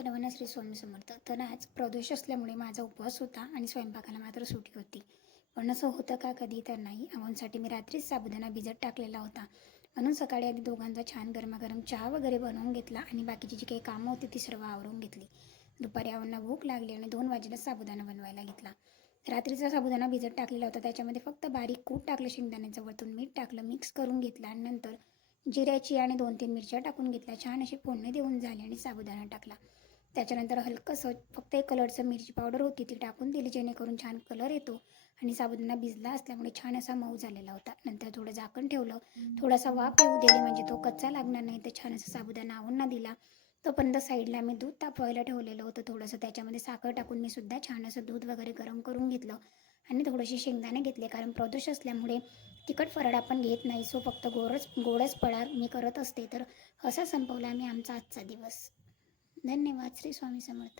सर्वांना श्री स्वामी समर्थ. तर आज प्रदोष असल्यामुळे माझा उपवास होता आणि स्वयंपाकाला मात्र सुट्टी होती. पण असं होतं का कधी? तर नाही. आवांसाठी मी रात्रीच साबुदाणा भिजत टाकलेला होता. म्हणून सकाळी आधी दोघांचा छान गरमागरम चहा वगैरे बनवून घेतला आणि बाकीची जी काही कामं होती ती सर्व आवरून घेतली. दुपारी आवांना भूक लागली आणि 2 वाजेला साबुदाणा बनवायला घेतला. रात्रीचा साबुदाणा भिजत टाकलेला होता, त्याच्यामध्ये फक्त बारीक कूट टाकलं, शेंगदाण्याचं वरतून मीठ टाकलं, मिक्स करून घेतलं आणि नंतर जिऱ्याची आणि 2-3 मिरच्या टाकून घेतल्या. छान अशी फोडणी देऊन झाली आणि साबुदाणा टाकला. त्याच्यानंतर हलकंसं फक्त एक कलरचं मिरची पावडर होती ती टाकून दिली, जेणेकरून छान कलर येतो आणि साबुदाणा भिजला असल्यामुळे छान असा मऊ झालेला होता. नंतर थोडं झाकण ठेवलं, थोडासा वाफ येऊ दिली म्हणजे तो कच्चा लागणार नाही. तर छान असा साबुदाणा आवडून दिला. तोपर्यंत साईडला मी दूध तापवायला ठेवलेलं होतं थोडंसं, त्याच्यामध्ये साखर टाकून मी सुद्धा छान असं दूध वगैरे गरम करून घेतलं आणि थोडेसे शेंगदाणे घेतले, कारण प्रदोष असल्यामुळे तिखट फराळ आपण घेत नाही. सो फक्त गोडच फराळ मी करत असते. तर असा संपवला मी आमचा आजचा दिवस. धन्यवाद. श्री स्वामी समर्थ.